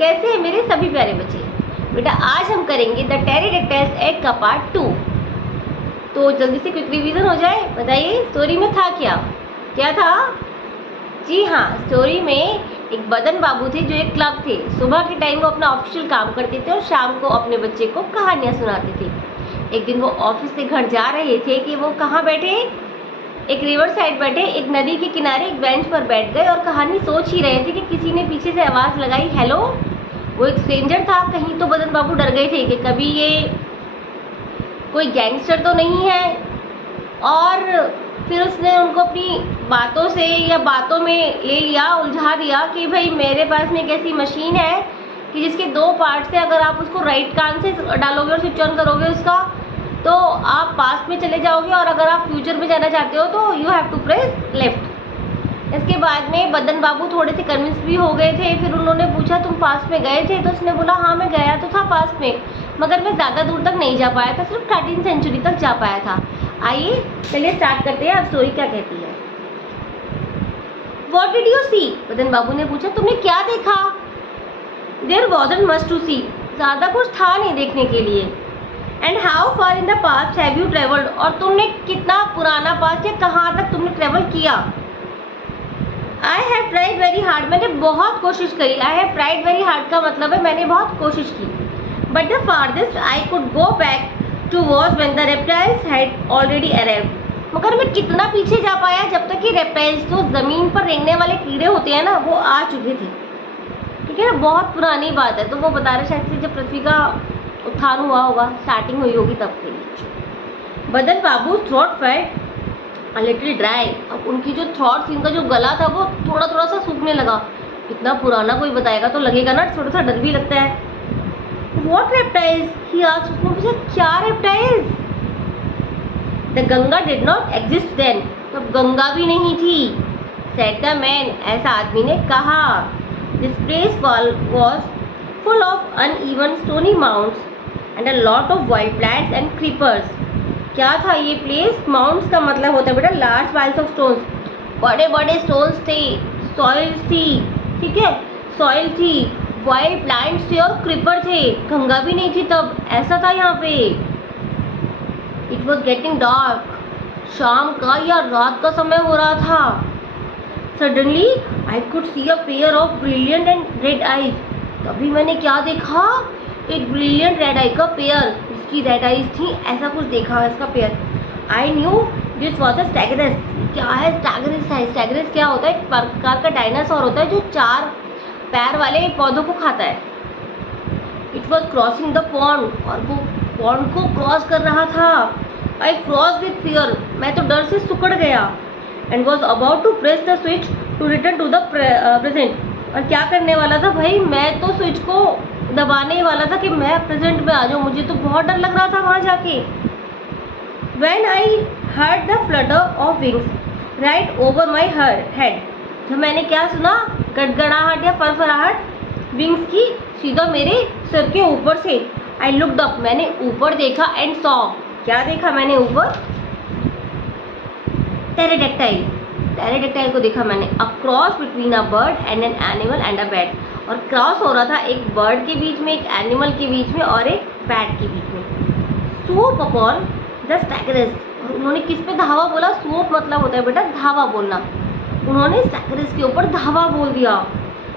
कैसे हैं मेरे सभी प्यारे बच्चे? बेटा आज हम करेंगे द टेरिडेक्टाइल्स एग का पार्ट 2। तो जल्दी से क्विक रिवीजन हो जाए। बताइए स्टोरी में था क्या क्या था? जी हाँ, स्टोरी में एक बदन बाबू थे जो एक क्लब थे। सुबह के टाइम वो अपना ऑफिशियल काम करते थे और शाम को अपने बच्चे को कहानियाँ सुनाते थे। एक दिन वो ऑफिस से घर जा रहे थे कि वो कहाँ बैठे, एक रिवर साइड बैठे, एक नदी के किनारे एक बेंच पर बैठ गए और कहानी सोच ही रहे थे कि किसी ने पीछे से आवाज़ लगाई, हेलो। वो एक स्ट्रेंजर था। कहीं तो बदन बाबू डर गए थे कि कभी ये कोई गैंगस्टर तो नहीं है। और फिर उसने उनको अपनी बातों से या बातों में ले लिया, उलझा दिया कि भाई मेरे पास में एक ऐसी मशीन है कि जिसके 2 पार्ट्स है। अगर आप उसको राइट कान से डालोगे और स्विच ऑन करोगे उसका, तो आप पास्ट में चले जाओगे, और अगर आप फ्यूचर में जाना चाहते हो तो you have to press left. इसके बाद में बदन बाबू थोड़े से कन्विंस भी हो गए थे। फिर उन्होंने पूछा तुम पास्ट में गए थे? तो उसने बोला हाँ मैं गया तो था पास्ट में, मगर मैं ज़्यादा दूर तक नहीं जा पाया था, सिर्फ 13th सेंचुरी तक जा पाया था। आइए चलिए स्टार्ट करते हैं। अब स्टोरी क्या कहती है। What did you see? बदन बाबू ने पूछा तुमने क्या देखा? There wasn't much to see. ज़्यादा कुछ था नहीं देखने के लिए। And how far in the past have you travelled? और तुमने कितना पुराना पास्ट या कहाँ तक तुमने ट्रेवल किया? I have tried very hard. मैंने बहुत कोशिश करी। I have tried very hard का मतलब है मैंने बहुत कोशिश की। But the farthest I could go back to was when the reptiles had already arrived. मगर मैं कितना पीछे जा पाया जब तक कि रेप्टाइल्स, जो ज़मीन पर रेंगने वाले कीड़े होते हैं ना, वो आ चुके थे। ठीक है ना, बहुत पुरानी बात है। तो वो बता रहे शायद से जब पृथ्वी का उत्थान हुआ होगा, स्टार्टिंग हुई होगी तब के लिए। Badan Babu throat felt a little dry. अब उनकी जो थ्रोट थी, उनका जो गला था वो थोड़ा थोड़ा सा सूखने लगा। इतना पुराना कोई बताएगा तो लगेगा ना, थोड़ा सा डर भी लगता है। What reptiles? He asked. उसने पूछा क्या reptiles? The Ganga did not exist then. तब गंगा भी नहीं थी। सेड द मैन, ऐसा आदमी ने कहा। This place was full of uneven stony mounds and a lot of wild plants and creepers. क्या था ये प्लेस? माउंट्स का मतलब होता है बेटा लार्ज पाइल्स ऑफ स्टोन्स। बड़े बड़े स्टोन्स थे, सॉइल थी, ठीक है, सॉइल थी, वाइल्ड प्लांट्स थे और क्रीपर थे। गंगा भी नहीं थी तब, ऐसा था यहाँ पे। It was getting dark. शाम का या रात का समय हो रहा था। Suddenly I could see a pair of brilliant and red eyes. तभी मैंने क्या देखा? एक ब्रिलियंट रेड आई का पेयर, इसकी रेड आईज थी, ऐसा कुछ देखा इसका pair. I knew this was a staggers. क्या है स्टैगरस? है स्टैगरस क्या होता है? एक प्रकार का डायनासोर होता है जो 4 पैर वाले पौधों को खाता है। It was crossing the pond, और वो पॉन्ड को क्रॉस कर रहा था। आई फ्रॉज विथ फियर, मैं तो डर से सुकड़ गया। And was about to press the switch to return to the present. और क्या करने वाला था भाई? मैं तो स्विच को दबाने वाला था कि मैं प्रेजेंट में आ जाऊँ। मुझे तो बहुत डर लग रहा था वहाँ जाके। When I heard the flutter of wings right over my head, जब मैंने क्या सुना? गड़गड़ाहट या फरफराहट विंग्स की सीधा मेरे सिर के ऊपर से। I looked up, मैंने ऊपर देखा। and saw, क्या देखा मैंने ऊपर? टेरिडेक्टाइल। टेरिडेक्टाइल को देखा मैंने। A cross between a bird and an animal and a bat. और क्रॉस हो रहा था एक बर्ड के बीच में, एक एनिमल के बीच में और एक बैट के बीच में। swoop upon the staggers. और उन्होंने किस पे धावा बोला? swoop मतलब होता है बेटा धावा बोलना। उन्होंने स्टैगरस के ऊपर धावा बोल दिया।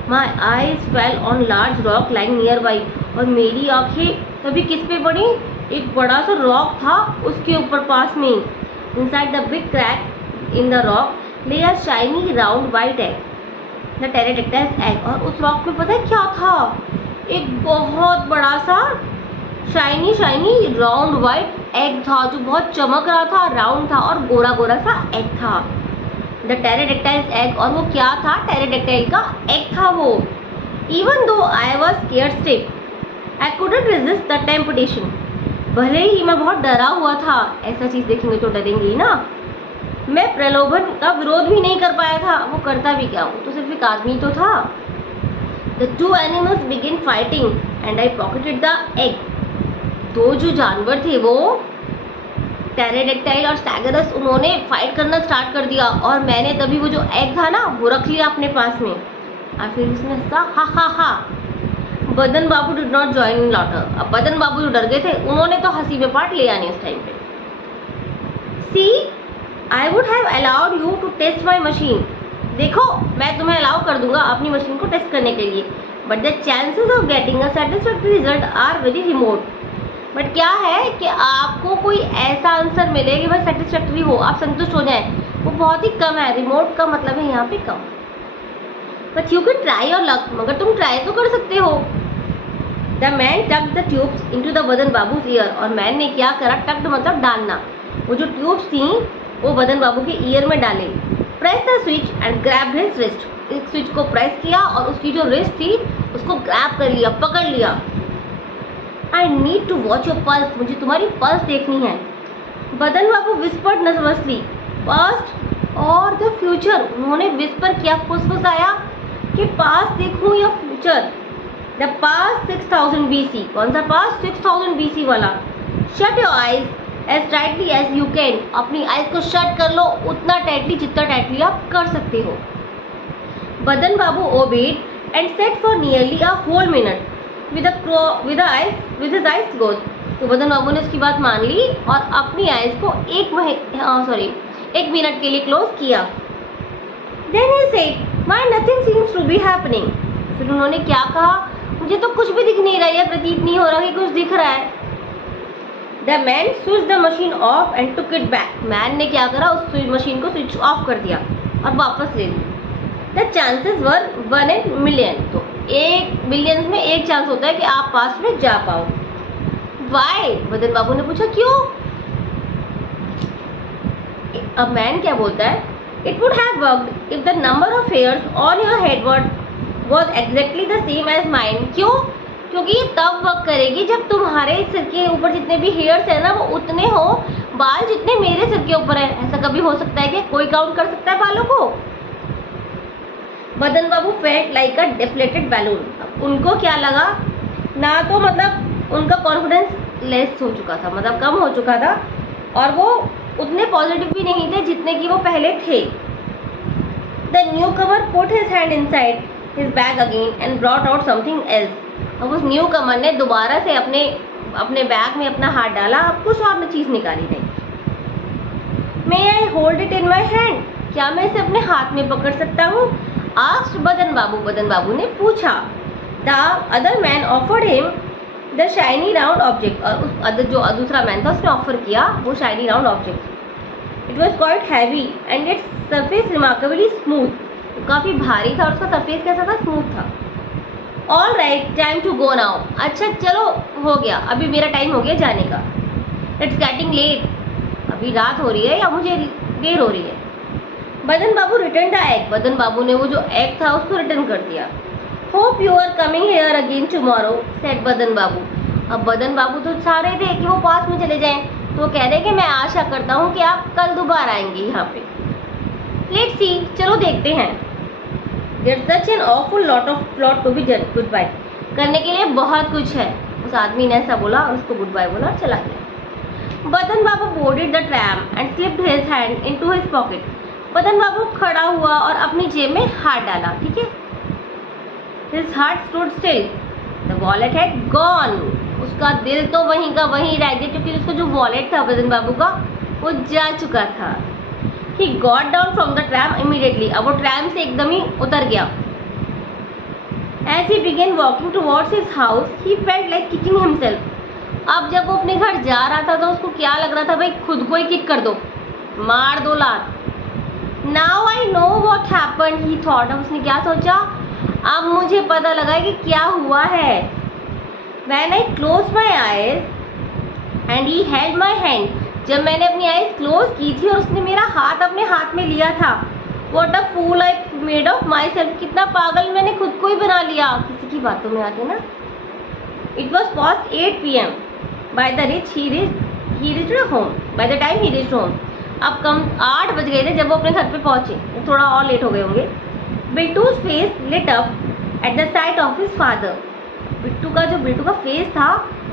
My eyes fell on large rock lying near by. और मेरी आंखें तभी किस पे पड़ी? एक बड़ा सा रॉक था उसके ऊपर पास में। Inside the big crack in the rock lay a shiny round white egg, the pterodactyl's egg। और उस रॉक में पता है क्या था? एक बहुत बड़ा सा शाइनी राउंड वाइट एग था जो बहुत चमक रहा था, राउंड था और गोरा गोरा सा एग था। The pterodactyl's egg। और वो क्या था? pterodactyl का एग था वो। Even though I was scared stiff, I couldn't resist the temptation। भले ही मैं बहुत डरा हुआ था, ऐसा चीज़ देखेंगे तो डरेंगे ही ना, मैं प्रलोभन का विरोध भी नहीं कर पाया था। वो करता भी क्या, वो तो सिर्फ एक आदमी तो था। The 2 animals began fighting and I pocketed the egg। 2 जो जानवर थे वो टेरिडेक्टाइल और स्टैगरस, उन्होंने फाइट करना स्टार्ट कर दिया और मैंने तभी वो जो एग था ना वो रख लिया अपने पास में। और फिर उसने कहा हा हा हा, बदन बाबू डिड नॉट जॉइन इन लॉटर। अब बदन बाबू जो डर गए थे उन्होंने तो हंसी में पार्ट लिया नहीं उस टाइम पे। See I would have allowed you to test my machine. देखो मैं तुम्हें अलाउ कर दूंगा अपनी मशीन को टेस्ट करने के लिए, but the chances of getting a satisfactory result are very remote. But क्या है कि आपको कोई ऐसा आंसर मिले कि वह सेटिस्फैक्टरी हो, आप संतुष्ट हो जाए, वो बहुत ही कम है। रिमोट का मतलब है यहाँ पे कम। But you can try your luck, मगर तुम ट्राई तो कर सकते हो। The man tucked the tubes into the Badan Babu's year. और मैन ने क्या करा, टक्ड मतलब डालना, वो जो ट्यूब्स थी वो बदन बाबू के ईयर में डाले। Press the switch and grab his wrist. इस स्विच को प्रेस किया और उसकी जो रिस्ट थी उसको ग्रैब कर लिया, पकड़ लिया। I need to watch your pulse, मुझे तुम्हारी पल्स देखनी है। Badan Babu whispered nervously past और द फ्यूचर। उन्होंने विस्पर किया, फुसफुसाया कि पास्ट देखूं या फ्यूचर। The past 6000 BC। कौन सा पास्ट? 6000 BC वाला। Shut your eyes as tightly as you can. अपनी आइज को शट कर लो उतना टाइटली जितना टाइटली आप कर सकते हो। Badan Babu obeyed and sat for nearly a whole minute with his eyes closed। तो बदन बाबू ने उसकी बात मान ली और अपनी आइज को एक मिनट के लिए क्लोज किया। Then he said, "Why nothing seems to be happening?" फिर उन्होंने क्या कहा, मुझे तो कुछ भी दिख नहीं रहा है, प्रतीत नहीं हो रहा कि कुछ दिख रहा है। The man switched the machine off and took it back। Man ने क्या करा, उस मशीन को स्विच ऑफ कर दिया और वापस ले ली। The chances were 1 in million। तो 1 मिलियन में एक चांस होता है कि आप पास में जा पाओ। Why? बदन बाबू ने पूछा क्यों। अब मैन क्या बोलता है, It would have worked if the number of hairs on your head was exactly the same as mine। क्यों? क्योंकि ये तब वर्क करेगी जब तुम्हारे सिर के ऊपर जितने भी हेयर्स है ना वो उतने हो बाल जितने मेरे सिर के ऊपर है। ऐसा कभी हो सकता है कि कोई काउंट कर सकता है बालों को? Badan Babu felt like a deflated balloon. उनको क्या लगा ना, तो मतलब उनका कॉन्फिडेंस लेस हो चुका था, मतलब कम हो चुका था और वो उतने पॉजिटिव भी नहीं थे जितने कि वो पहले थे। The new Qamar put his hand inside his bag again and brought out something else. अब उस न्यू कमर ने दोबारा से अपने बैग में अपना हाथ डाला, अब कुछ और चीज़ निकाली थी। May I hold it in my hand. क्या मैं इसे अपने हाथ में पकड़ सकता हूँ? आस्क्ड बदन बाबू ने पूछा। The other man offered him the shiny round object. और उस जो दूसरा मैन था उसने ऑफर किया वो shiny round object. It was quite heavy and its surface remarkably smooth. काफ़ी भारी था और उसका सरफेस कैसा था, स्मूथ था। All right, time to go now. अच्छा चलो हो गया, अभी मेरा टाइम हो गया जाने का। इट्स गेटिंग लेट, अभी रात हो रही है या मुझे देर हो रही है। बदन बाबू रिटर्न द एग। बदन बाबू ने वो जो एग था उसको रिटर्न कर दिया। Hope you are coming here again tomorrow, said Badan Babu. अब बदन बाबू तो चाह रहे थे कि वो पास में चले जाएं, तो वो कह रहे कि मैं आशा करता हूँ कि आप कल दोबारा आएंगे यहाँ पे। लेट्स सी, चलो देखते हैं। There's such an awful lot of plot to be done। Goodbye, करने के लिए बहुत कुछ है। उस आदमी ने ऐसा बोला और उसको गुड बाय बोला और चला गया। Badan Babu boarded the tram and slipped his hand into his pocket. Badan Babu खड़ा हुआ और अपनी जेब में हाथ डाला, ठीक है। His heart stood still, the wallet had gone। उसका दिल तो वहीं का वहीं रह गया क्योंकि उसका जो वॉलेट था बदन बाबू का वो जा चुका था। He got down from the tram immediately। अब वो ट्रैम से एकदम ही उतर गया। As he began walking towards his house, he felt like kicking himself। अब जब वो अपने घर जा रहा था तो उसको क्या लग रहा था, भाई खुद को ही किक कर दो, मार दो लात। Now I know what happened, he thought। अब उसने क्या सोचा, अब मुझे पता लगा कि क्या हुआ है। When I closed my eyes and he held my hand। जब मैंने अपनी आईज क्लोज की थी और उसने मेरा हाथ अपने हाथ में लिया था। What a fool I made of myself। कितना पागल मैंने खुद को ही बना लिया, किसी की बातों में आके ना। It was past 8 PM। By the time he reached home। अब कम 8 बज गए थे जब वो अपने घर पे पहुंचे, थोड़ा और लेट हो गए होंगे। बिट्टू's face lit up at the sight of his father। Bittu का फेस था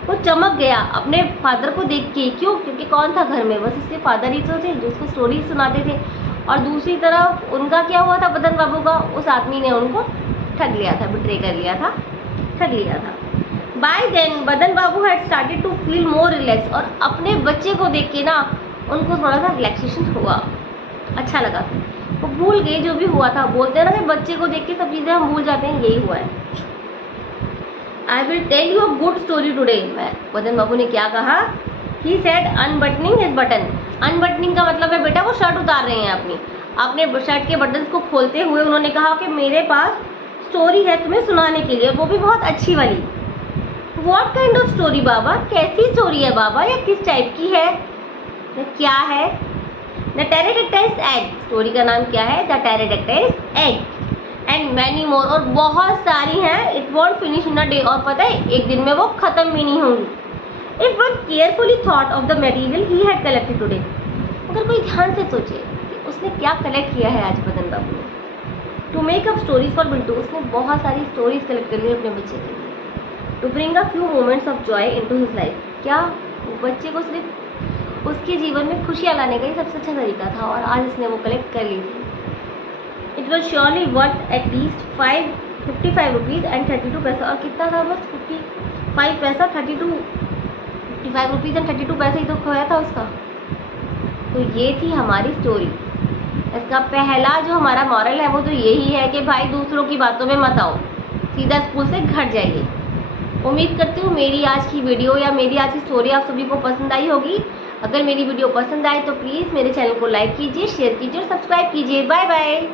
वो चमक गया अपने फादर को देख के। क्यों? क्योंकि कौन था घर में, बस इसके फादर ही तो थे जो उसको स्टोरी सुनाते थे। और दूसरी तरफ उनका क्या हुआ था, बदन बाबू का, उस आदमी ने उनको ठग लिया था, बिट्रे कर लिया था। बिस्तर लिया था। By then Badan Babu had started to feel more relax, और अपने बच्चे को देख के ना उनको थोड़ा सा रिलैक्सेशन हुआ, अच्छा लगा। वो भूल गए जो भी हुआ था। बोलते हैं ना कि बच्चे को देख के सब चीज़ें हम भूल जाते हैं, यही हुआ है। I will tell you a good story today. Badan Babu ने क्या कहा? He said unbuttoning his button. Unbuttoning का मतलब है बेटा वो शर्ट उतार रहे हैं अपने शर्ट के बटन को खोलते हुए उन्होंने कहा कि मेरे पास स्टोरी है तुम्हें सुनाने के लिए, वो भी बहुत अच्छी वाली। वॉट काइंड ऑफ स्टोरी बाबा? कैसी स्टोरी है बाबा, या किस टाइप की है, क्या है? The pterodactyl's egg. स्टोरी का नाम क्या है? The pterodactyl's egg and many more. और बहुत सारी हैं। It won't finish in a day. और पता है एक दिन में वो खत्म भी नहीं होंगी। If one carefully thought of the material he had collected today. अगर कोई ध्यान से सोचे कि उसने क्या कलेक्ट किया है आज बदन बाबू ने, to make up stories for Biltu. उसने बहुत सारी स्टोरीज कलेक्ट कर ली अपने बच्चे के लिए। To bring a few moments of joy into his life. क्या बच्चे को सिर्फ उसके जीवन में खुशियाँ लाने का ही सबसे अच्छा तरीका था, और आज इसने वो कलेक्ट कर ली थी। It was surely worth at least 55 rupees and 32 पैसा। और कितना था? बस 55 पैसा, 55 रुपीज़ एंड 32 पैसे ही तो खोया था उसका। तो ये थी हमारी स्टोरी। इसका पहला जो हमारा मॉरल है वो तो यही है कि भाई दूसरों की बातों में मत आओ, सीधा स्कूल से घर जाइए। उम्मीद करती हूँ मेरी आज की वीडियो या मेरी आज की स्टोरी आप सभी को पसंद आई होगी। अगर मेरी वीडियो पसंद आए तो प्लीज़ मेरे चैनल को लाइक कीजिए, शेयर कीजिए और सब्सक्राइब कीजिए। Bye bye.